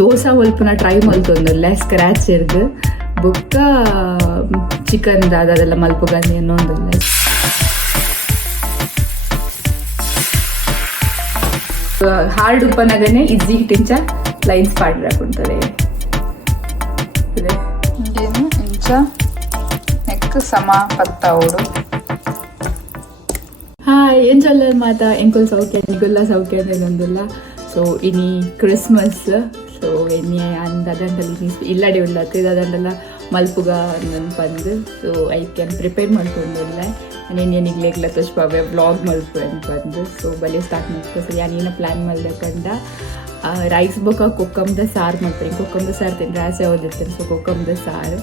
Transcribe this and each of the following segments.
Dosa ಒಲ್ಪನ try ಮಲ್ತೊಂದುಲ್ಲೆ scratch ಇರ್ದು ಬೊಕ್ಕ chicken ಅದೆಲ್ಲ ಮಲ್ಪುಗಂದಿ ಅನ್ನೊಂದುಲ್ಲೆ hard ಉಪ್ಪನಾಗನೆ easy ಇಂಚ ಲೈನ್ಸ್ ಪಾಡ್ರೆ ಹಾಕೊಂತಾರೆ ಇಂಚ ನೆಕ್ ಸಮ ಪತ್ತಾವೋಡು. ಹಾಯ್ ಏನ್ ಚಲ್ಲ ಮಾತಾ ಎಂಕುಲ್ ಸೌಖ್ಯ ನಿಗುಲ್ಲ ಸೌಖ್ಯ ಅಂದೊಂದುಲ್ಲ. ಸೊ ಇನಿ ಕ್ರಿಸ್ಮಸ್ ಸೊ ಎಣ್ಣೆ ಅಂದಂಡಲ್ಲಿ ಇಲ್ಲಡೆ ಉಳ್ಳತ್ತೆ ಅದಂಡೆಲ್ಲ ಮಲ್ಪುಗ ಪಂದು ಸೊ ಐ ಕ್ಯಾನ್ ಪ್ರಿಪೇರ್ ಮಾಡ್ಕೊಂಡಿಲ್ಲ ನೆನ್ನೆ ನಿಗ್ಲೆಗ್ಲ ತೋಚ್ಪಾವೆ ವ್ಲಾಗ್ ಮಲ್ಪು ಅನ್ಪಂದು ಸೊ ಬಲೆ ಸ್ಟಾರ್ಟ್ ಮಾಡ್ಕೊ. ಸೊ ಯಾನೇನ ಪ್ಲ್ಯಾನ್ ಮಲ್ದಕಂಡ ರೈಸ್ ಬೊಕ್ಕ ಕೊಕ್ಕಂದ ಸಾರು ಮಾಡ್ತೀನಿ. ಕೊಕ್ಕಂದ ಸಾರು ತಿಂದು ರಾಸೆ ಓದಿರ್ತೇನೆ. ಸೊ ಕೊಕ್ಕಂದ ಸಾರು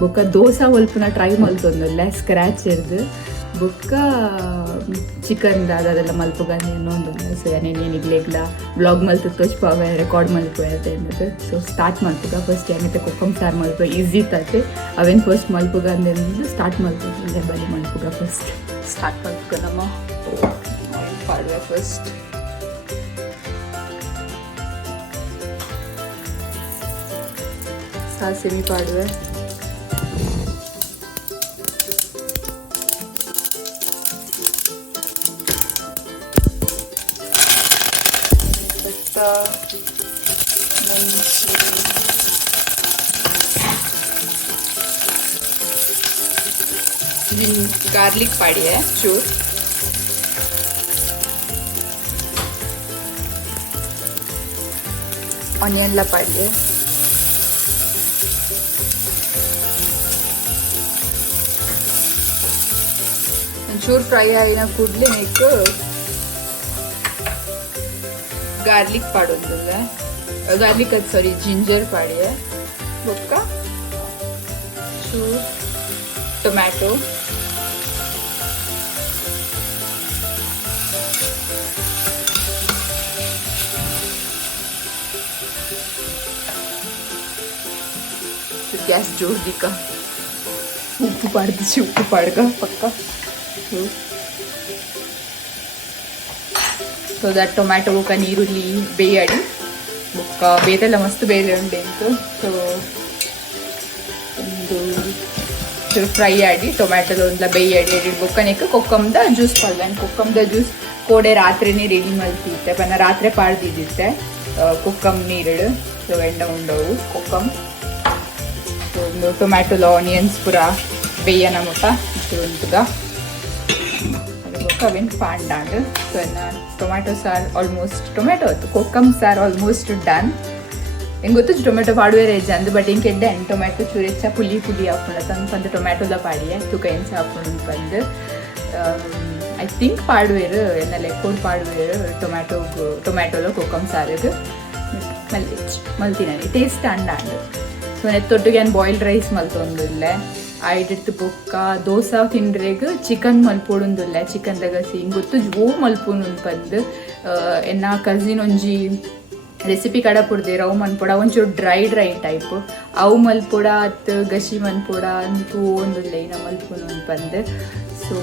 ಬೊಕ್ಕ ದೋಸೆ ಒಲ್ಪನ ಟ್ರೈ ಮಲ್ತೊಂದುಲ್ಲೆ ಸ್ಕ್ರಾಚ್ ಇರ್ದು ಬೊಕ್ಕ ಚಿಕನ್ ಅದೆಲ್ಲ ಮಲ್ಪುಗಂದಿ ಅನ್ನೊಂದುಲ್ಲೆ. ಸೊ ನೆನ್ನೆ ನಿಗ್ಲೆಗ್ಲ ವ್ಲಾಗ್ ಮಲ್ತು ತೋಚ್ಪಾವೆ ರೆಕಾರ್ಡ್ ಮಲ್ಪು ಅನ್ನೋದು. ಸೊ ಸ್ಟಾರ್ಟ್ ಮಲ್ಪುಗ ಫಸ್ಟ್ ಏನೈತೆ ಕೊಕ್ಕಂ ಸಾರು ಮಲ್ಪು ಈಸಿ ತತ್ತೆ ಅವೇನು ಫಸ್ಟ್ ಮಲ್ಪುಗಂದಿ ಅನ್ನೋದು ಸ್ಟಾರ್ಟ್ ಮಲ್ಪುಗಲ್ಲೆ ಬಲಿ ಮಲ್ಪುಗ ಫಸ್ಟ್ ಸ್ಟಾರ್ಟ್ ಮಲ್ಪುಗ ನಮ್ಮ ಪಾಡುವೆ ಫಸ್ಟ್ ಸಾಸಿವೆ ಪಾಡುವೆ गार्लिक पाड़ी है चूर ऑनियन ला पाड़ी है चूर फ्राई आयिन कूडले नीकु गार्लिक पाडोदुल्ले गार्लिक सॉरी जिंजर पाड़ी है बೊಕ್ಕ चूर टೊಮ್ಯಾಟೊ गैस जोर दी का उप्पु पाड्दी उप्पु पाड़गा पक्का ಸೊ ದಟ್ ಟೊಮ್ಯಾಟೊ ಬೊಕ್ಕ ನೀರುಳ್ಳಿ ಬೇಯಡಿ ಬೊಕ್ಕ ಬೇತೆಲ್ಲ ಮಸ್ತ್ ಬೇಳೆ ಉಂಡೆ ಅಂತು. ಸೊ ಒಂದು ಚೂರು ಫ್ರೈ ಆಡಿ ಟೊಮ್ಯಾಟೊದ ಒಂದ್ಲ ಬೇಯಡಿ ಅಡಿ ಬೊಕ್ಕನೆಕ್ ಕೊಕ್ಕಂದ ಜ್ಯೂಸ್ ಪಲ್ವನ್ ಕೊಕ್ಕಂದ ಜ್ಯೂಸ್ ಕೋಡೆ ರಾತ್ರಿನೇ ರೆಡಿ ಮಲ್ತಿತ್ತೆ ಪನ್ನ ರಾತ್ರಿ ಪಾಡ್ದಿದ್ದಿತ್ತೆ ಕೊಕ್ಕಂ ನೀರುಡು. ಸೊ ಎಂಡ ಉಂಡವು ಕೊಕ್ಕಂ ಒಂದು ಟೊಮ್ಯಾಟೊಲ ಆನಿಯನ್ಸ್ ಪೂರ ಬೇಯನ ಮುಟ್ಟ ಉಂಟುಗ ಅವೇನು ಪಾಂಡಾಂಡು. ಸೊ ಟೊಮ್ಯಾಟೊ ಸಾರು ಆಲ್ಮೋಸ್ಟ್ ಟೊಮ್ಯಾಟೊ ಆಯ್ತು ಕೊಕ್ಕಂ ಸಾರು ಆಲ್ಮೋಸ್ಟ್ ಡನ್. ಹೆಂಗೆ ಗೊತ್ತು ಟೊಮೆಟೊ ಪಾಡುವೆ ರೇಜ್ ಅಂದು ಬಟ್ ಹಿಂಗೆ ಕೆಡ್ಡೆ ಟೊಮ್ಯಾಟೊ ಚೂರು ಹೆಚ್ಚ ಪುಲಿ ಹಾಕೊಂಡು ತಂದು ಟೊಮ್ಯಾಟೊದ ಪಾಡಿಯೆ ತುಕ ಎಂಚ ಹಾಕೊಂಡು ಬಂದು ಐ ಥಿಂಕ್ ಪಾಡುವೇರು ಎಲ್ಲ ಲೆಕ್ಕೋಡು ಪಾಡುವೇರು ಟೊಮ್ಯಾಟೊಲ ಕೊಕ್ಕಂ ಸಾರಿಗೆ ಮಲ್ತಿನಲ್ಲಿ ಟೇಸ್ಟ್ ಅಂಡಾಂಡು. ಸೊ ನೆತ್ತೊಟ್ಟಿಗೆ ಏನು ಬಾಯ್ಲ್ಡ್ ರೈಸ್ ಮಲ್ತೊಂದಿಲ್ಲೆ ಐಡಿಟ್ಟು ಬೊಕ್ಕ ದೋಸೆ ತಿಂಡ್ರೆಗ್ ಚಿಕನ್ ಮಲ್ಪೊಡುಂದುಲ್ಲೆ ಚಿಕನ್ದಾಗ ಹಿಂಗೆ ಗೊತ್ತು ಜೋ ಮಲ್ಪುನು ಬಂದು ಎನ್ನ ಕಸಿನ್ ಒಂಜಿ ರೆಸಿಪಿ ಕಡ ಪುಡ್ದೆ ಅವು ಮನ್ಪೊಡ ಒಂಚೂರು ಡ್ರೈ ಟೈಪ್ ಅವು ಮಲ್ಪೊಡ ಅತ್ತು ಗಶಿ ಮನ್ಪೊಡ ಅಂತೂ ಒಂದುಲ್ಲೆ ಇನ್ನ ಮಲ್ಪುನು ಬಂದು. ಸೊ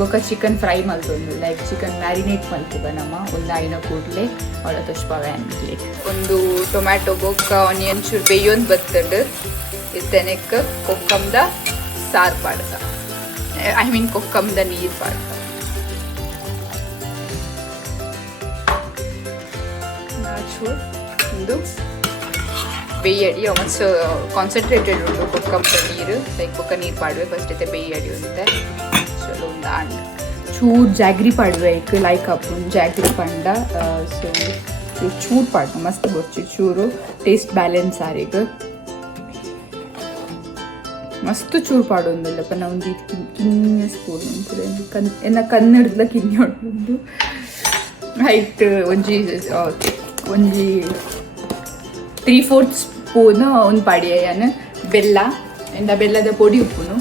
ಬೊಕ್ಕ ಚಿಕನ್ ಫ್ರೈ ಮಲ್ತೊಂದು ಲೈಕ್ ಚಿಕನ್ ಮ್ಯಾರಿನೇಟ್ ಮಲ್ಪುಗ ನಮ್ಮ ಒಂದು ಐನ ಕೂಡಲೇ ಅವಳ ತೊಚ್ಪಾವೆ ಅನ್ಲಿ. ಒಂದು ಟೊಮ್ಯಾಟೊ ಬೊಕ್ಕ ಆನಿಯನ್ ಚೂರು ಬೇಯೊಂದು ಬತ್ತಂಡು ಇತ್ತನೆಕ್ ಕೊಕ್ಕಂದ ಸಾರು ಪಾಡ್ದ ಐ ಮೀನ್ ಕೊಕ್ಕಂದ ನೀರು ಪಾಡ್ದ. ಒಂದು ಬೇಯಡಿ ಮಸ್ತ್ ಕಾನ್ಸಂಟ್ರೇಟೆಡ್ ಉಂಟು ಕೊಕ್ಕಂದ ನೀರು ಲೈಕ್ ಬೊಕ್ಕ ನೀರು ಪಾಡುವೆ ಫಸ್ಟ್ ಐತೆ ಬೇಯಡಿ ಉಂಟೆ ಚಲೋ ಒಂದು ಆಂಡ್ ಚೂರು ಜಾಗ್ರಿ ಪಾಡುವೆ ಲೈಕ್ ಅಪ್ಪು ಜಾಗ್ರಿ ಪಂಡ. ಸೊ ಚೂರು ಪಾಡ್ದ ಮಸ್ತ್ ಬೊಚ್ಚು ಚೂರು ಟೇಸ್ಟ್ ಬ್ಯಾಲೆನ್ಸ್ ಆರಿಗೆ ಮಸ್ತ್ ಚೂರು ಪಾಡೊಂದಿಲ್ಲಪ್ಪ ನಾವು ಒಂದು ಕಿನ್ಯ ಸ್ಪೂನ್ ಅಂತಾರೆ ಎನ್ನ ಕನ್ನಡದ ಕಿನ್ಯ ಉಂಟು ಹೈಟ್ ಒಂಜಿ 3/4 ಸ್ಪೂನ್ ಒಂದು ಪಾಡಿಯನು ಬೆಲ್ಲ ಎಂದ ಬೆಲ್ಲದ ಪೊಡಿ ಉಪ್ಪುನು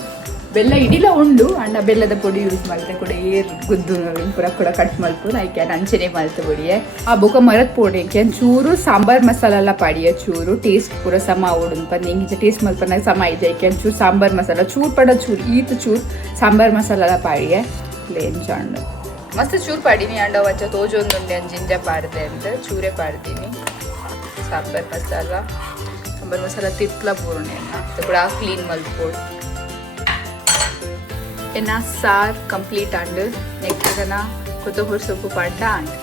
ಬೆಲ್ಲ ಇಡಿಲ ಉಂಡು ಅಂಡ ಬೆಲ್ಲದ ಪೊಡಿ ಯೂಸ್ ಮಾಡ್ತೆ ಕೂಡ ಏರ್ ಗುದ್ದು ಪೂರ ಕೂಡ ಕಟ್ ಮಲ್ಪು ಐಕೆ ಅಂಚನೆ ಮಲ್ತು ಪೊಡಿಯೆ ಆ ಬೊಕ ಮರದ ಪೊಡಿ ಚೂರು ಸಾಂಬಾರ್ ಮಸಾಲ ಪಾಡಿಯ ಚೂರು ಟೇಸ್ಟ್ ಪೂರ ಸಮ ಓಡು ನಿಂಗೆ ಟೇಸ್ಟ್ ಮಲ್ಪನಾಗ ಸಮ ಇದೆ ಚೂರು ಸಾಂಬಾರ್ ಮಸಾಲ ಚೂರು ಪಡ ಚೂರು ಈತ ಚೂರು ಸಾಂಬಾರ್ ಮಸಾಲ ಪಾಡಿಯೆ ಪ್ಲೇನ್ ಚಾಂಡು ಮಸ್ತ್ ಚೂರು ಪಾಡಿನಿ ಅಂಡ ವಚ್ಚ ತೋಜೊಂದುಂಡೆ ಜಿಂಜ ಪಾಡ್ದೆ ಅಂತ ಚೂರೇ ಪಾಡ್ತೀನಿ. ಸಾಂಬಾರ್ ಮಸಾಲ ತಿತ್ಲ ಪೂರ್ಣೆ ಕೂಡ ಕ್ಲೀನ್ ಮಲ್ಪೋಡು ಎನ್ನ ಸಾರ್ ಕಂಪ್ಲೀಟ್ ಆಂಡ್ ನೆಕ್ಸ್ಟ್ ಕೊತ್ತಂಬರಿ ಸೊಪ್ಪು ಪಡ್ಡ ಆಂಡ್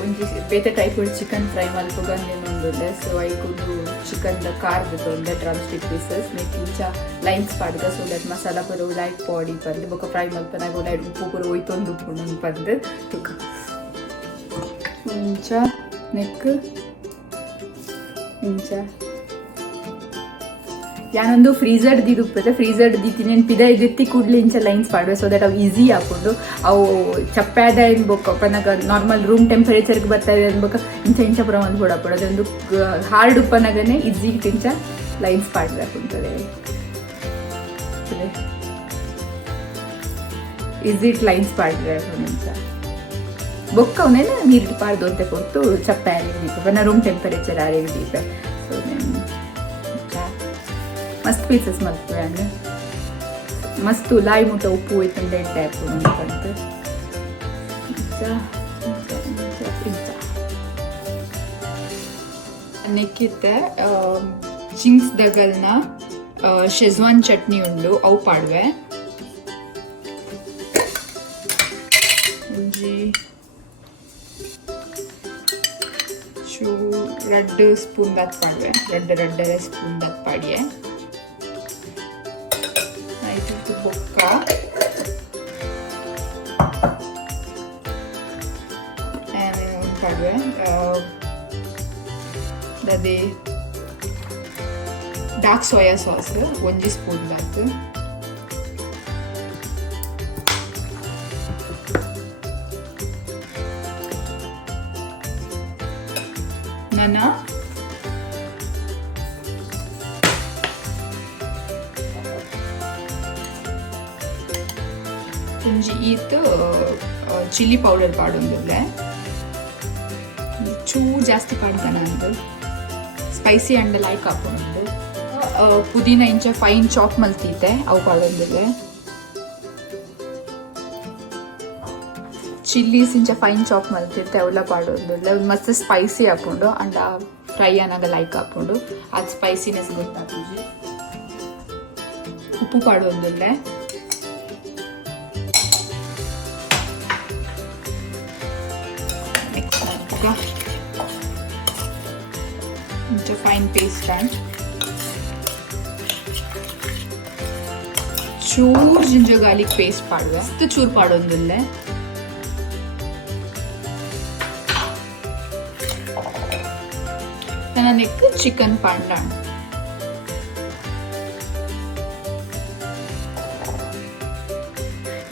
ಒಂಜಿ ಬೇತೆ ಟೈಪ್ ಚಿಕನ್ ಫ್ರೈ ಮಲ್ಪುಗಂದೆನೊಂದುಲ್ಲೆ ಸೊ ಐಕುಂದು ಚಿಕನ್ ಕಾರ್ದ್ ತೊಂದೆ ಡ್ರಮ್ ಸ್ಟಿಕ್ ಪೀಸಸ್ ನೆಕ್ ಇಂಚ ಲೈನ್ಸ್ ಪಾಡ್ಗ ಸೊ ದಟ್ ಮಸಾಲ ಪೂರ ಉಲಾಯ್ಕ್ ಪಾಡಿ ಪಂದ್ ಬೊಕ ಫ್ರೈ ಮಲ್ಪನಾಗ ಉಲಾಯ್ಡ್ ಉಪ್ಪು ಪೂರ ಒಯ್ತೊಂದು ಪುಣನ್ ಪಂದ್ ತುಕ ಇಂಚ ನೆಕ್ ಇಂಚ ಯಾನೊಂದು ಫ್ರೀಝರ್ ದಿದುಪ್ಪತ್ತೆ ಫ್ರೀಝರ್ ದಿತ್ತಿನೇನು ಪಿದ ಇದೆತ್ತಿ ಕೂಡಲೇ ಇಂಚ ಲೈನ್ಸ್ ಪಾಡುವೆ ಸೊ ದಟ್ ಅವು ಈಸಿ ಹಾಕೊಂಡು ಅವು ಚಪ್ಪಾದ ಅನ್ಬೇಕು ಪನಗ ನಾರ್ಮಲ್ ರೂಮ್ ಟೆಂಪರೇಚರ್ಗೆ ಬರ್ತಾಯಿದೆ ಅನ್ಬೇಕು ಇಂಚ ಪುರ ಒಂದು ಕೊಡಪ್ಪಡು ಅದೊಂದು ಹಾರ್ಡ್ ಉಪ್ಪನಾಗನೇ ಈಸಿ ಇಂಚ ಲೈನ್ಸ್ ಪಾಡ್ರೆ ಹಾಕುಂತದೆ ಈಸಿ ಲೈನ್ಸ್ ಪಾಡ್ರೆ ಇಂಚ ಬೊಕ್ಕ ಅವನೇನು ನೀರು ಪಾಡ್ದು ಅಂತ ಕೊಟ್ಟು ಚಪ್ಪ ಆರಿಗೆ ದೀಪ ಪನ ರೂಮ್ ಟೆಂಪರೇಚರ್ ಆರಿಗೆ ದೀಪ ಸೊ ಮಸ್ತ್ ಪೀಸಸ್ ಮಲ್ಪುವೆ ಅಂದ್ರೆ ಮಸ್ತ್ ಲಾಯಿ ಮುಟ್ಟ ಉಪ್ಪು ಹೋಯ್ತಂದು ಎಡ್ಡೆ ಹಾಕೊಂಡು ನೆಕ್ಕಿತ್ತೆ ಚಿಂಗ್ಸ್ ದಗಲ್ನ ಶೆಜ್ವಾನ್ ಚಟ್ನಿ ಉಂಡು ಅವು ಪಾಡುವೆ ಒಂಜಿ 2 ಸ್ಪೂನ್ ದಾತ್ ಪಾಡುವೆ 2 ಸ್ಪೂನ್ ದಾತ್ ಪಾಡಿಯೆ ಆಯ್ತು ಬೊಕ್ಕ ಪಾಡುವೆ ಅದೇ ಡಾರ್ಕ್ ಸೋಯಾ ಸಾಸ್ 1 ಸ್ಪೂನ್ ದಾತ್ ನನ್ನ ಒಂಜಿ ಈತ್ ಚಿಲ್ಲಿ ಪೌಡರ್ ಪಾಡೊಂದುಲ್ಲೆ ಚೂರು ಜಾಸ್ತಿ ಪಾಡ್ದಾನ ಅಂದು ಸ್ಪೈಸಿ ಅಂಡ್ ಲೈಕ್ ಹಾಕೊಂಡು ಪುದೀನ ಇಂಚ ಫೈನ್ ಚಾಪ್ ಮಲ್ತಿದ್ದೆ ಅವು ಪಾಡೊಂದುಲ್ಲೆ ಚಿಲ್ಲೀಸ್ ಇಂಚ ಫೈನ್ ಚಾಪ್ ಮಲ್ತಿರ್ತೆ ಅವೆಲ್ಲ ಪಾಡೋದಿಲ್ಲ ಮಸ್ತ್ ಸ್ಪೈಸಿ ಹಾಕೊಂಡು ಅಂಡ್ ಫ್ರೈ ಅನ್ನಾಗ ಲೈಕ್ ಹಾಕೊಂಡು ಅದು ಸ್ಪೈಸಿನೆಸ್ ಗೊತ್ತಾಗ್ತದೆ ಉಪ್ಪು ಪಾಡೋದಿಲ್ಲ ಇಂಚ ಫೈನ್ ಪೇಸ್ಟ್ ಅಂಡ್ ಚೂರು ಜಿಂಜರ್ ಗಾರ್ಲಿಕ್ ಪೇಸ್ಟ್ ಪಾಡುವೆ ಅಷ್ಟು ಚೂರು ಪಾಡೋದಿಲ್ಲ ನೆಕ್ ಚಿಕನ್ ಪಾಂಡ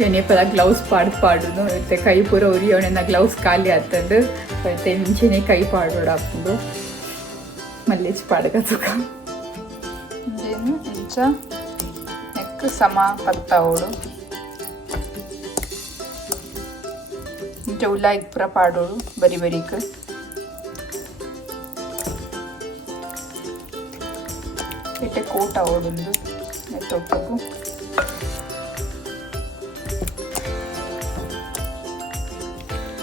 ಏನೇಪಲ ಗ್ಲೌಸ್ ಪಾಡುನು ಮತ್ತೆ ಕೈ ಪೂರ ಉರಿಯೋಣ ಗ್ಲೌಸ್ ಖಾಲಿ ಆತಂದು ಮತ್ತೆ ಮುಂಚೆನೆ ಕೈ ಪಾಡೋಡು ಹಾಕೊಂಡು ಮಲ್ಲೇಜ್ ಪಾಡಗ ತುಕ ಏನು ಇಂಚ ನೆಕ್ ಸಮ ಪತ್ತಾವೋಡು ಇಂಚ ಉಲ್ಲಾಯ್ಕ್ ಪೂರ ಪಾಡೋಡು ಬರಿ ಬರಿಕ್ ಇಟ್ಟೆ ಕೋಟ ಓಡೊಂದು ನೆಟ್ಟೊಟ್ಟಕು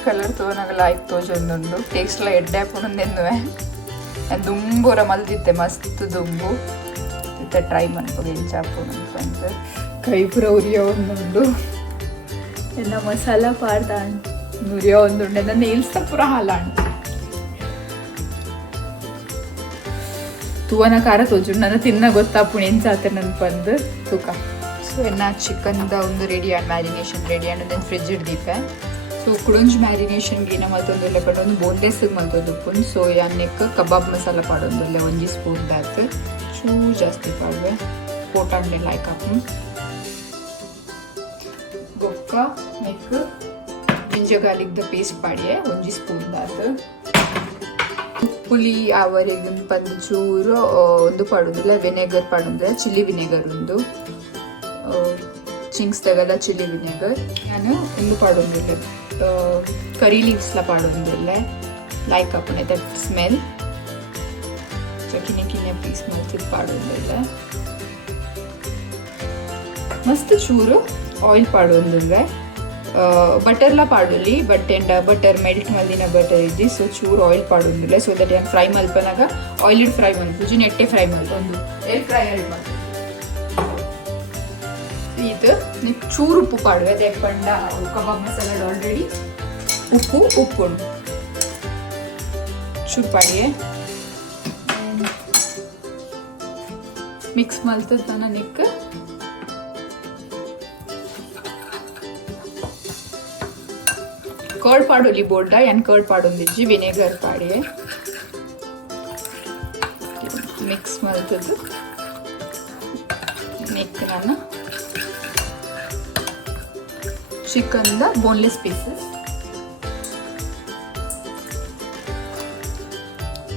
ಕಲರ್ ತೋನಾಗಲ್ಲ ಆಯ್ತು ತೋಜೊಂದುಂಡು ಟೇಸ್ಟ್ಲ ಎಡ್ಡೆ ಹಾಕೊಂಡೆಂದುವೆ ದುಂಬೂರ ಮಲ್ದಿತ್ತೆ ಮಸ್ತ್ ದುಂಬು ಇತ್ತೆ ಟ್ರೈ ಮನ್ಪಗ ಇಂಚ ಹಾಕೊಂಡು ಅಂತ ಕೈ ಪೂರ ಉರಿಯೋ ಒಂದುಂಡು ಎನ್ನ ಮಸಾಲ ಪಾಡ್ದ ಉರಿಯೋ ಒಂದುಂಡು ನನ್ನ ನೇಲ್ಸ್ತ ಪೂರ ಹಾಲಾಂಡು ತುವನ ಖಾರ ತೋಜುಂಡು ನನ್ನ ತಿನ್ನ ಗೊತ್ತಾಪುಣಿ ಎಂಚಾತೆ ನನ್ನ ಪಂದು ತೂಕ ಸೊ ಎನ್ನ ಚಿಕನ್ದ ಒಂದು ready and marination ready and ಒಂದು ಫ್ರಿಜ್ ಇಡ್ದೀಪೆ ಸೊ ಕುಡುಂಜ್ ಮ್ಯಾರಿನೇಷನ್ಗೆ ಏನ ಮಲ್ತೊಂದುಲ್ಲೆ ಬಟ್ ಒಂದು ಬೋನ್ಲೆಸ್ಗೆ ಮಲ್ತೊಂದುಪ್ಪುನ್ ಸೊ ಅನ್ನೆಕ್ ಕಬಾಬ್ ಮಸಾಲ ಪಾಡೊಂದುಲ್ಲೆ 1 ಸ್ಪೂನ್ ದಾತ್ ಚೂರು ಜಾಸ್ತಿ ಪಾಡುವೆ ಕೋಟಂಡೆ ಲೈಕ್ ಹಾಕು ಗೊಕ್ಕ ನೆಕ್ ಜಿಂಜರ್ ಗಾರ್ಲಿಕ್ದ ಪೇಸ್ಟ್ ಪಾಡಿಯೆ 1 ಸ್ಪೂನ್ ದಾತ್ ಪುಳಿ ಆವರೆಗೆ ಪಂದು ಚೂರು ಒಂದು ಪಾಡೋದಿಲ್ಲ ವಿನೆಗರ್ ಪಾಡೋದಿಲ್ಲ ಚಿಲ್ಲಿ ವಿನೆಗರ್ ಒಂದು ಚಿಂಗ್ಸ್ ತೆಗದ ಚಿಲ್ಲಿ ವಿನೆಗರ್ ನಾನು ಒಂದು ಪಾಡೋದಿಲ್ಲ ಕರಿ ಲೀವ್ಸ್ಲ ಪಾಡೋದಿಲ್ಲ ಲೈಕ್ ಹಾಕೊಂಡೆ ದಟ್ ಸ್ಮೆಲ್ ಕಿನೆ ಪೀಸ್ ಮಾಡ್ತಿದ್ದು ಪಾಡೋದಿಲ್ಲ ಮಸ್ತ್ ಚೂರು ಆಯಿಲ್ ಪಾಡೋದಿಲ್ಲ ಬಟರ್ಲ ಪಾಡುಲಿ ಬಟ್ ಎಂಡ ಬಟರ್ ಮೆಲ್ಟ್ ಮಲ್ದಿನ ಬಟರ್ ಇದ್ದಿ ಸೊ ಚೂರು ಆಯಿಲ್ ಪಾಡೊಂದುಲ್ಲೆ ಸೊ ದಟ್ ಏನು ಫ್ರೈ ಮಲ್ಪನಾಗ ಆಯಿಲಿಡ್ ಫ್ರೈ ಮಲ್ಪುಜಿ ನೆಟ್ಟೆ ಫ್ರೈ ಮಲ್ಪ ಒಂದು ಏರ್ ಫ್ರೈ ಆಯಿಲ್ ಮಲ್ಪ ಇದು ನೀವು ಚೂರು ಉಪ್ಪು ಪಾಡುವೆ ಅದೇ ಪಂಡ ಕಬಾಬ್ ಮಸಾಲ ಆಲ್ರೆಡಿ ಉಪ್ಪು ಉಂಟು ಚೂರು ಪಾಡಿಯೇ ಮಿಕ್ಸ್ ಮಲ್ತದ ತನ ನಿಕ್ಕ कर्ड पाडोली बोर्डा यान कर्ड पाडून दिजी विनेगर पाडिये मिक्स मल्तद नेक नाना चिकन द बोनलेस पीसेस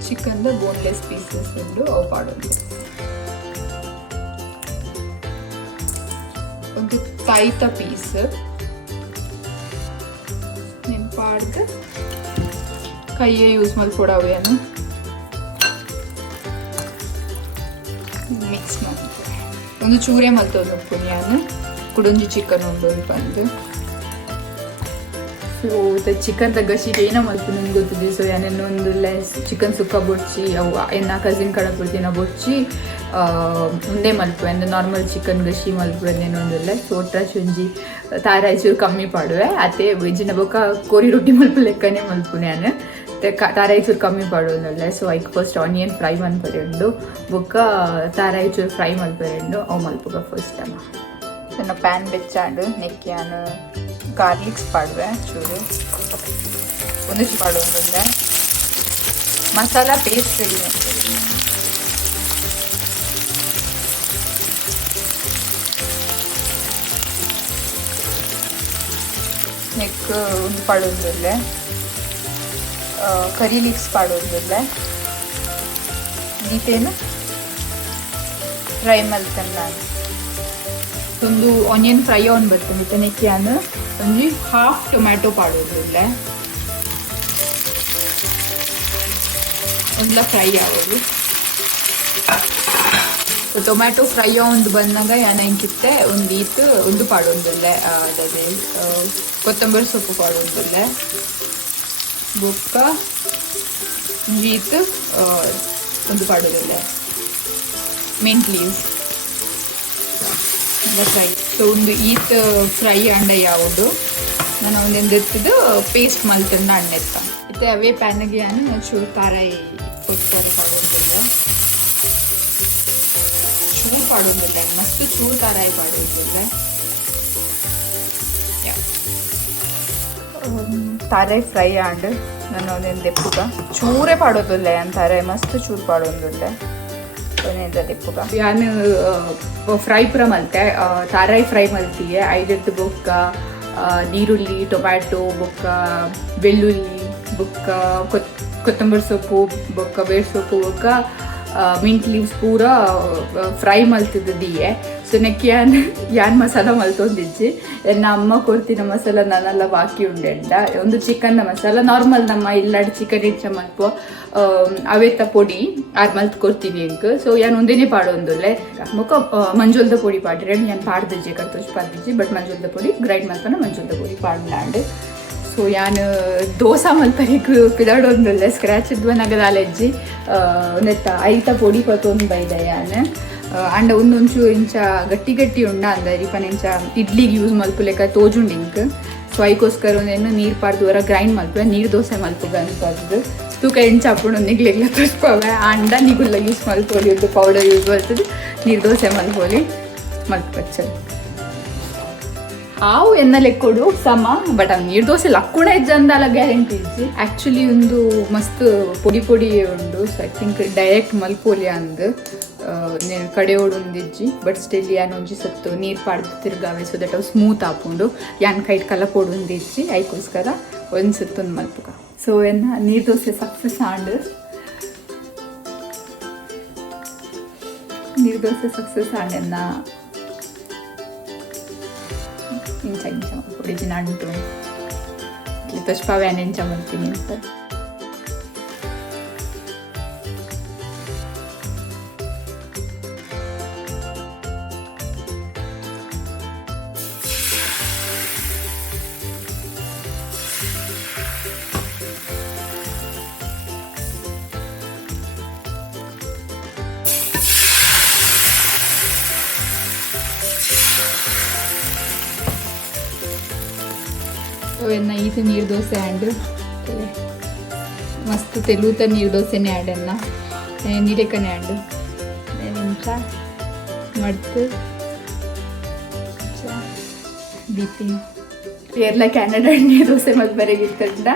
चिकन द बोनलेस पीसेस उंडु अವು पाडोली ಒಂದು ತಾಯಿತ ಪೀಸ್ ಪಾಡ್ದು ಕೈಯೇ ಯೂಸ್ ಮಲ್ಕೊಡವೆ ಅನ್ನು ಮಿಕ್ಸ್ ಮಾಡಿ ಒಂದು ಚೂರೇ ಮಲ್ತೋದು ಉಪ್ಪು ನಾನು ಕುಡೊಂಜಿ ಚಿಕನ್ ಒಂದು ಬಂದು ಸೊ ಚಿಕನ್ ಗಸಿಗೆ ಏನೋ ಮಲ್ಪು ನಂಗೆ ಗೊತ್ತಿದೆ ಸೊ ಏನೇನೋ ಒಂದು ಲೆಸ್ ಚಿಕನ್ ಸುಕ್ಕ ಬೊಚ್ಚಿ ಅವು ಎನ್ನ ಕಸಿನ್ ಕಡೆ ಬರ್ತೀನ ಬೊಚ್ಚಿ ಉಂಡೆ ಮಲ್ಪು ಅಂದರೆ ನಾರ್ಮಲ್ ಚಿಕನ್ ಗಸಿ ಮಲ್ಪು ಅಂದೇನೊಂದಿಲ್ಲ ಸೋಟ್ರ ಚುಂಜಿ ತಾರಾಯ್ಚೂರು ಕಮ್ಮಿ ಪಾಡುವೆ ಅತ್ತೆ ವೆಜ್ಜಿನ ಬೊಕ್ಕ ಕೋರಿ ರೊಟ್ಟಿ ಮಲ್ಪು ಲೆಕ್ಕನೇ ಮಲ್ಪು ನಾನು ತಾರಾಯ್ಚೂರು ಕಮ್ಮಿ ಪಾಡೋದಲ್ಲ ಸೊ ಐಕ್ ಫಸ್ಟ್ ಆನಿಯನ್ ಫ್ರೈ ಮಲ್ಪರೆಂಡು ಬೊಕ್ಕ ತಾರಾಯ್ಚೂರು ಫ್ರೈ ಮಲ್ಪರೆಂಡು ಅವು ಮಲ್ಪುಗ ಫಸ್ಟ್ ಅಮ್ಮ ನನ್ನ ಪ್ಯಾನ್ ಬೆಚ್ಚಾಡು ನೆಕ್ಕಿಯಾನು ಗಾರ್ಲಿಕ್ಸ್ ಪಾಡುವೆ ಚೂರು ಒಂದಿಷ್ಟು ಪಾಡುವಂದ್ರೆ ಮಸಾಲ ಪೇಸ್ಟ್ ರೆಡಿ ಮಾಡ್ತೀವಿ ನೆಕ್ ಒಂದು ಪಾಡೋದಿಲ್ಲ ಕರಿ ಲೀವ್ಸ್ ಪಾಡೋದಿಲ್ಲ ಗೀತೇನು ಫ್ರೈ ಮಲ್ತಂದು ನಾನು ಒಂದು ಆನಿಯನ್ ಫ್ರೈ ಆನ್ ಬರ್ತದೆ ನೆಕ್ಕಿಯಾನು ಒಂದು ಹಾಫ್ ಟೊಮ್ಯಾಟೊ ಪಾಡೋದಿಲ್ಲ ಒಂದ್ಲ ಫ್ರೈ ಆಗೋದು ಟೊಮ್ಯಾಟೊ ಫ್ರೈ ಒಂದು ಬಂದಾಗ ಏನಂಕಿತ್ತೆ ಒಂದು ಈತು ಒಂದು ಪಾಡೊಂದಿಲ್ಲ ಅದೇ ಕೊತ್ತಂಬರಿ ಸೊಪ್ಪು ಪಾಡೊಂದಿಲ್ಲ ಬೊಕ್ಕ ಈತು ಒಂದು ಪಾಡೋದಿಲ್ಲ ಮೆಂಟ್ ಲೀವ್ಸ್ ಫ್ರೈ ಸೊ ಒಂದು ಈತ್ ಫ್ರೈ ಅಂಡ ಯಾವುದು ನಾನು ಒಂದೊಂದು ಎತ್ತಿದ್ದು ಪೇಸ್ಟ್ ಮಲ್ತಂಡ ಅಂಡ ಎತ್ತ ಮತ್ತೆ ಅವೇ ಪ್ಯಾನಿಗೆ ನಾನು ಚೂರು ಕಾರಾಯಿ ಕೊತ್ತಾರೆ ಪಾಡೋದಿಲ್ಲ ಚೂರು ಪಾಡೋದಿಲ್ಲ ಮಸ್ತ್ ಚೂರು ಕಾರಾಯಿ ಪಾಡೋದಿಲ್ಲ ತಾರಾಯಿ ಫ್ರೈ ಆಂಡ್ ನಾನು ಒಂದೊಂದು ದೆಪ್ಪುಗ ಚೂರೇ ಪಾಡೋದಿಲ್ಲ ಏನು ತಾರಾಯಿ ಮಸ್ತ್ ಚೂರು ಪಾಡೋದಿಲ್ಲ ಒಂದೊಂದು ದೆಪ್ಪುಗ ಯಾನು ಫ್ರೈ ಪುರ ಮಲ್ತೆ ತಾರಾಯಿ ಫ್ರೈ ಮಲ್ತಿಗೆ ಐದೆತ್ತು ಬೊಕ್ಕ ನೀರುಳ್ಳಿ ಟೊಮ್ಯಾಟೊ ಬೊಕ್ಕ ಬೆಳ್ಳುಳ್ಳಿ ಬೊಕ್ಕ ಕೊತ್ತಂಬರಿ ಸೊಪ್ಪು ಬೊಕ್ಕ ಬೇಳೆ ಸೊಪ್ಪು ಬೊಕ್ಕ ಮಿಂಟ್ ಲೀವ್ಸ್ ಪೂರ ಫ್ರೈ ಮಲ್ತಿದ್ದಿಯೇ ಸೊ ನೆಕ್ಕಿ ಯಾನ್ ಮಸಾಲ ಮಲ್ತೊಂದಿಜ್ಜಿ ಎನ್ನ ಅಮ್ಮ ಕೊರ್ತಿನ ಮಸಾಲ ನಾನೆಲ್ಲ ಬಾಕಿ ಉಂಡೆಂಡ ಒಂದು ಚಿಕನ್ನ ಮಸಾಲ ನಾರ್ಮಲ್ ನಮ್ಮ ಇಲ್ಲಾಡಿ ಚಿಕನ್ ಹೆಚ್ಚ ಮಲ್ಪ ಅವೆತ್ತ ಪೊಡಿ ಆರು ಮಲ್ತ್ ಕೊಡ್ತೀನಿ ಎಂಕ್ ಸೊ ಯಾನ್ ಒಂದೇನೆ ಪಾಡೊಂದುಲ್ಲೆ ಮುಖ ಮಂಜುಲ್ದ ಪೊಡಿ ಪಾಡ್ರೆ ಯಾನ್ ಪಾಡ್ದಿಜ್ಜಿ ಕರ್ತೋಜ್ ಪಾಡ್ದಿಜ್ಜಿ ಬಟ್ ಮಂಜುಲ್ದ ಪೊಡಿ ಗ್ರೈಂಡ್ ಮಲ್ಪನ ಮಂಜುಲ್ದ ಪೊಡಿ ಪಾಡ್ಲಾಂಡ್ ಸೊ ಯಾನು ದೋಸೆ ಮಲ್ಪರಿಗೆ ಪಿದಾಡೊಂದುಲ್ಲೆ ಸ್ಕ್ರ್ಯಾಚ್ ಇದ್ವ ನಗದಾಲೆಜ್ಜಿ ನೆತ್ತ ಐತ ಪೊಡಿ ಪತ್ತೊಂದು ಬೈದ ಯಾನು ಅಂಡ ಒಂದೊಂಚು ಇಂಚ ಗಟ್ಟಿ ಗಟ್ಟಿ ಉಂಡ ಅಂದ ಇಪ್ಪನ ಇಂಚ ಇಡ್ಲಿಗೆ ಯೂಸ್ ಮಲ್ಪು ಲೆಕ್ಕ ತೋಜುಂಡು ಇಂಕ್ ಸೊ ಐಕೋಸ್ಕರ ಒಂದೇನು ನೀರು ಪಾಡ್ದು ವರ ಗ್ರೈಂಡ್ ಮಲ್ಪುವೆ ನೀರು ದೋಸೆ ಮಲ್ಪುಗ ಅನ್ಪದ್ದು ತೂಕ ಇಂಚ ಹಾಕೊಂಡು ನಿಗ್ಲೆಗ್ಲ ತೋರಿಸ್ಪವೆ ಅಂಡ ನಿಗುಲ್ಲ ಯೂಸ್ ಮಲ್ಪೋಲಿ ಒಂದು ಪೌಡರ್ ಯೂಸ್ ಬರ್ತದೆ ನೀರು ದೋಸೆ ಮಲ್ಪೋಲಿ ಮಲ್ಪಚ್ಚ ಹಾವು ಎನ್ನಲೆ ಕೊಡು ಸಮ ಬಟ್ ಅವ್ನು ನೀರು ದೋಸೆ ಲಕ್ಕುಣ ಇಜ್ಜಂದಲ್ಲ ಗ್ಯಾರಂಟಿ ಇಜ್ಜಿ ಆ್ಯಕ್ಚುಲಿ ಒಂದು ಮಸ್ತ್ ಪೊಡಿ ಪೊಡಿ ಉಂಡು ಸೊ ಐ ಥಿಂಕ್ ಡೈರೆಕ್ಟ್ ಮಲ್ಪೋಲಿ ಅಂದು నేను ಕಡೆಯೋಡು ಒಂದಿಜ್ಜಿ ಬಟ್ ಸ್ಟಿಲ್ ಯಾನ್ ಒಂಜಿ ಸತ್ತು ನೀರು ಪಾಡ್ದು ತಿರ್ಗಾವೆ ಸೊ ದಟ್ ಅವು ಸ್ಮೂತ್ ಹಾಕೊಂಡು ಯಾನ್ ಕೈಟ್ ಕಲಪೋಡು ಒಂದಿಜ್ಜಿ ಐಕೋಸ್ಕರ ಒಂದು ಸತ್ತೊಂದು ಮಲ್ಪುಗ ಸೊ ಎನ್ನ ನೀರು ದೋಸೆ ಸಕ್ಸಸ್ ಆಂಡ್ ನೀರು ದೋಸೆ ಸಕ್ಸಸ್ ಆಂಡ್ ಎನ್ನ ಇಂಚ ಇಂಚ ಒರಿಜಿನ ಅಂಟು ಪುಷ್ಪ ವ್ಯಾನ್ ಇಂಚ ಮಾಡ್ತೀನಿ ಅಂತ ಎನ್ನ ಈತ ನೀರು ದೋಸೆ ಆ್ಯಂಡ್ ಮಸ್ತ್ ತೆಲುತ ನೀರು ದೋಸೆನೇ ಆ್ಯಂಡ್ ನೀರೇಕನೇ ಆ್ಯಂಡ್ ಎಂಚ ಮಡ್ತು ದೀಪಿ ಎಲ್ಲ ಕ್ಯಾನಡಾ ನೀರು ದೋಸೆ ಮಲ್ಬರೆಗಿತ್ತಂಡ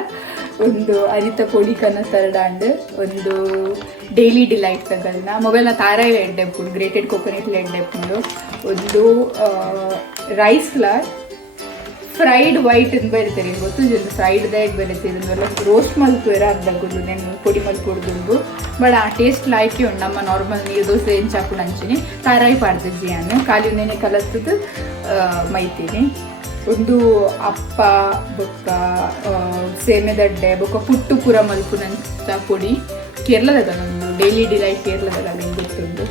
ಒಂದು ಅರಿತ ಪೊಡಿ ಕನ ತರಡಾಂಡ್ ಒಂದು ಡೈಲಿ ಡಿಲೈಟ್ ತಗಲ್ನ ಮೊಬೈಲ್ನ ತಾರಾಯಿಲ ಎಡ್ಡೆಪ್ಪುಡು ಗ್ರೇಟೆಡ್ ಕೊಕೊನೆಟ್ಲ ಎಡ್ಡೆಪ್ಪುಂಡು ಒಂದು ರೈಸ್ ಫ್ಲವರ್ ಫ್ರೈಡ್ ವೈಟ್ ಅಂತ ಬರೀತಾರೆ ಗೊತ್ತು ಫ್ರೈಡ್ ದೈಟ್ ಬರೀತಾರೆ ಇದನ್ನೆಲ್ಲ ರೋಸ್ಟ್ ಮಲ್ಪುರ ಅಂದಾಗುದು ನೆನ್ನೆ ಪೊಡಿ ಮಲ್ಪುಡ್ದುಂಡು ಬಟ್ ಆ ಟೇಸ್ಟ್ ಲಾಯ್ಕಿ ಉಂಡು ನಮ್ಮ ನಾರ್ಮಲ್ ನೀರು ದೋಸೆ ಏನು ಚಾಪುಡು ಅಂಚಿನಿ ತಾರಾಯಿ ಪಾಡ್ದಿದ್ದಿ ನಾನು ಖಾಲಿ ನೆನೆ ಕಲಸ್ತದ್ದು ಮೈತೀನಿ ಒಂದು ಅಪ್ಪ ಬೊಕ್ಕ ಸೇಮೆದಡ್ಡೆ ಬೊಕ್ಕ ಪುಟ್ಟು ಪೂರ ಮಲ್ಪುನಂಚ ಪೊಡಿ ಕೇರಳದಾಗ ಒಂದು ಡೈಲಿ ಡಿಲೈಟ್ ಕೇರಳದಾಗ ನಿಂಗೆ ಗೊತ್ತುಂಡು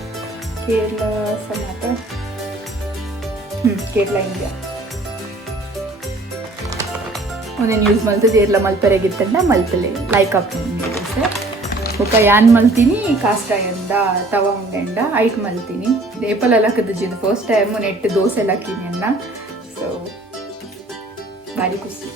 ಕೇರಳ ಸಮಾತ ಕೇರಳ ಇಂಡಿಯಾ ಒಂದೇನು ಯೂಸ್ ಮಲ್ತದ್ದು ಏರ್ಲ ಮಲ್ಪರೆಗಿತ್ತಂಡ ಮಲ್ಪಲೆ ಲೈಕ್ ಹಾಕೊಂಡು ದೋಸೆ ಬೊಕ್ಕ ಯಾನ್ ಮಲ್ತೀನಿ ಕಾಸ್ಟ್ ಆಯಂದ ತವ ಉಂಡೆಂಡ ಐಟ್ ಮಲ್ತೀನಿ ಏಪಲ್ ಎಲ್ಲ ಕದ್ದಿದ್ದು ಫಸ್ಟ್ ಟೈಮ್ ನೆಟ್ ದೋಸೆ ಎಲ್ಲ ಹಾಕಿನಿ ಅನ್ನ ಸೊ ಭಾರಿ ಖುಷಿ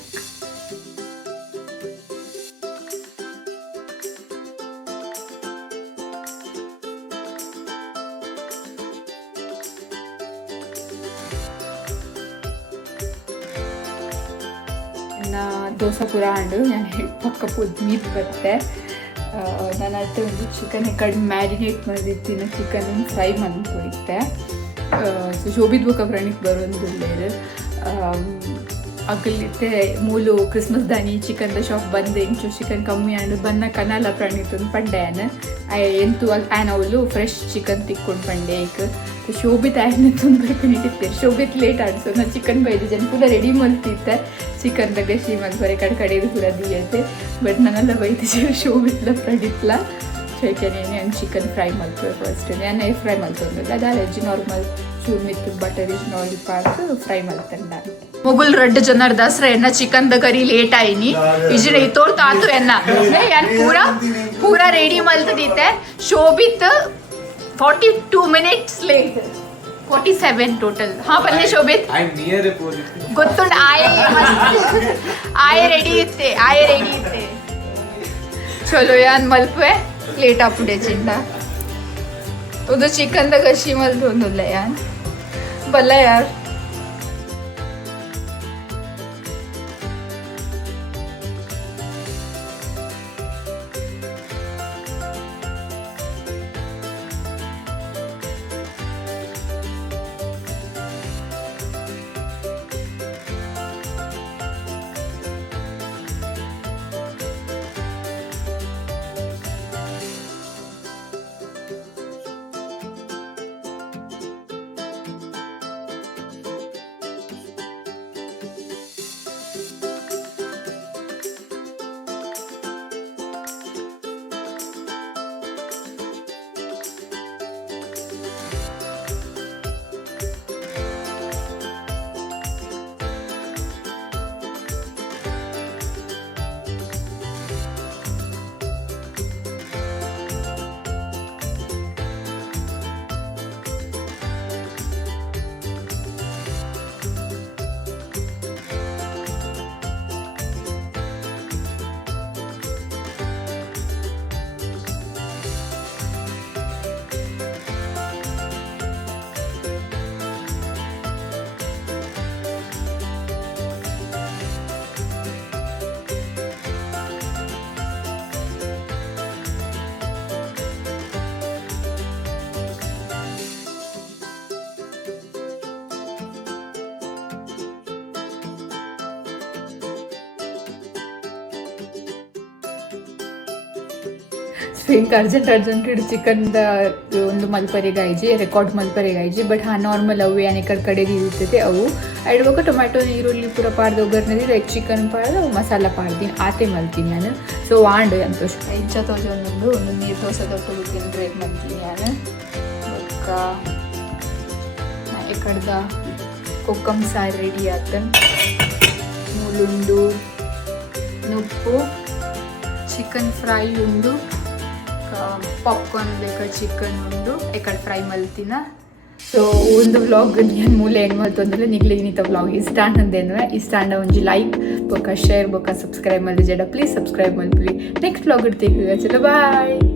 ದೋಸೆ ಪೂರ ಹಂಡು ನಾನು ಪಕ್ಕ ಮೀಟ್ ಬರುತ್ತೆ ನಾನು ಅತ್ತೆ ಒಂದು ಚಿಕನ್ ಕಡಿಮೆ ಮ್ಯಾರಿನೇಟ್ ಮಾಡಿರ್ತೀನಿ ಚಿಕನ್ ಫ್ರೈ ಮಾಡ್ಕೊಡುತ್ತೆ ಸೊ ಶೋಭಿತ್ ಬೊಕ್ಕ ಪ್ರಾಣಿಗೆ ಬರೋದು ಅಗಲಿತ್ತೆ ಮೂಲು ಕ್ರಿಸ್ಮಸ್ ದಾನಿ ಚಿಕನ್ ಶಾಪ್ ಬಂದು ಇಂಚು ಚಿಕನ್ ಕಮ್ಮಿ ಆಂಡು ಬನ್ನ ಕನಾಲ ಪ್ರಾಣಿತ್ತು ಪಂಡೆ ಎಂತು ಆ್ಯನ್ ಅವಳು ಫ್ರೆಶ್ ಚಿಕನ್ ತಿಕ್ಕೊಂಡು ಪಂಡೆ ಈಗ ಶೋಭಿತ್ ಆಯ್ನ ತುಂಬಿರ್ಕೊಂಡಿರ್ತಾರೆ ಶೋಭಿತ್ ಲೇಟ್ ಆಡ್ಸೋ ನಾ ಚಿಕನ್ ಬೈದು ಜನ ಪೂರ ರೆಡಿ ಮಲ್ತಿದ್ದೆ ಚಿಕನ್ ಬಗ್ಗೆ ಶ್ರೀಮಂತ ಬರೀ ಕಡೆದು ಪೂರ ದಿಯತ್ತೆ ಬಟ್ ನಾನೆಲ್ಲ ಬೈದಿದ್ದೆ ಶೋಭಿತ್ಲ ಪ್ರಡಿತ್ಲ ಚೈಕನೇನೆ ಹಂಗೆ ಚಿಕನ್ ಫ್ರೈ ಮಲ್ತೇವೆ ಫಸ್ಟ್ ನಾನು ಫ್ರೈ ಮಲ್ತೊಂದು ಅದ ವೆಜ್ ನಾರ್ಮಲ್ ಚೂರು ಮಿತ್ತು ಬಟರ್ ಇಷ್ಟು ಆಯಿಲ್ ಪಾಡ್ದು ಫ್ರೈ ಮಲ್ತಂಡ ಮೊಬೈಲ್ ರೆಡ್ ಜನರ್ ದಸರಾ ಎನ್ನ ಚಿಕನ್ ದ ಕರಿ ಲೇಟ್ ಆಯ್ನಿ ಇಜ್ರೆ ತೋರ್ತ ಆತು ಎನ್ನ ಯಾನ್ ಪೂರ ರೆಡಿ ಮಲ್ತದಿತ್ತೆ ಶೋಭಿತ್ 42 minutes ಲೇಟ್ 47 ಟೋಟಲ್ ಹಾ ಪಲ್ಲೆ ಶೋಭಿತ್ ಗೊತ್ತುಂಡು ಆಯ ರೆಡಿ ಇತ್ತೆ ಚಲೋ ಯಾನ್ ಮಲ್ಪೆ ಲೇಟ್ ಆಪುಡೆ ಚಿಂಡ ಅದು ಚಿಕನ್ ದ ಗಶಿ ಮಲ್ತು ಒಂದಿಲ್ಲ ಯಾನ್ ಬಲ್ಲ ಯಾರ್ ಸ್ವಿಂಗ್ ಅರ್ಜೆಂಟ್ ಇಡು ಚಿಕನ್ದ ಒಂದು ಮಲ್ಪರೆಗಾಯ್ಜಿ ರೆಕಾರ್ಡ್ ಮಲ್ಪರೆಗಾಯ್ಜಿ ಬಟ್ ಹಾ ನಾರ್ಮಲ್ ಅವು ಏನ್ ಕಡೆ ಇರ್ತೈತೆ ಅವು ಇಡುವಾಗ ಟೊಮ್ಯಾಟೊ ಈರುಳ್ಳಿ ಪೂರ ಪಾಡ್ದು ಒಗ್ಗರ್ನದಿ ಲೈಕ್ ಚಿಕನ್ ಪಾಡ್ದು ಅವು ಮಸಾಲ ಪಾಡ್ತೀನಿ ಆತೆ ಮಲ್ತೀನಿ ನಾನು ಸೊ ವಾಂಡು ಅಂತ ಇಂಚ ತೋಜೊಂದು ಒಂದು ನೀರು ದೋಸೆ ತೊಟ್ಟು ತಿಂದ್ರೆ ಮಲ್ತೀನಿ ನಾನು ಎಕಡ್ದ ಕೊಕ್ಕಂ ಸಾರು ರೆಡಿ ಆತ ಮೂಲುಂಡು ನುಪ್ಪು ಚಿಕನ್ ಫ್ರೈ ಉಂಡು ಪಾಪ್ಕಾರ್ನ್ ಬೇಕಾ ಚಿಕನ್ ಉಂಡು ಎಕಡೆ ಫ್ರೈ ಮಲ್ತಿನ ಸೊ ಒಂದು ವ್ಲಾಗ್ ಏನು ಮೂಲೆ ಹೆಂಗೆ ಮಾಡ್ತು ಅಂದರೆ ನಿಗ್ಲಿ ಇನ್ನಿತ ವ್ಲಾಗ್ ಇಷ್ಟ ಅಂದೇನು ಇಷ್ಟ ಅಂಡ ಒಂಜಿ ಲೈಕ್ ಬೊಕ್ಕ ಶೇರ್ ಬೊಕ್ಕ ಸಬ್ಸ್ಕ್ರೈಬ್ ಮಲ್ದಿ ಜಡ ಪ್ಲೀಸ್ ಸಬ್ಸ್ಕ್ರೈಬ್ ಮಲ್ಪಿ ನೆಕ್ಸ್ಟ್ ವ್ಲಾಗ್ ಇಡ್ತೀವಿ ಚಲೋ ಬಾಯ್.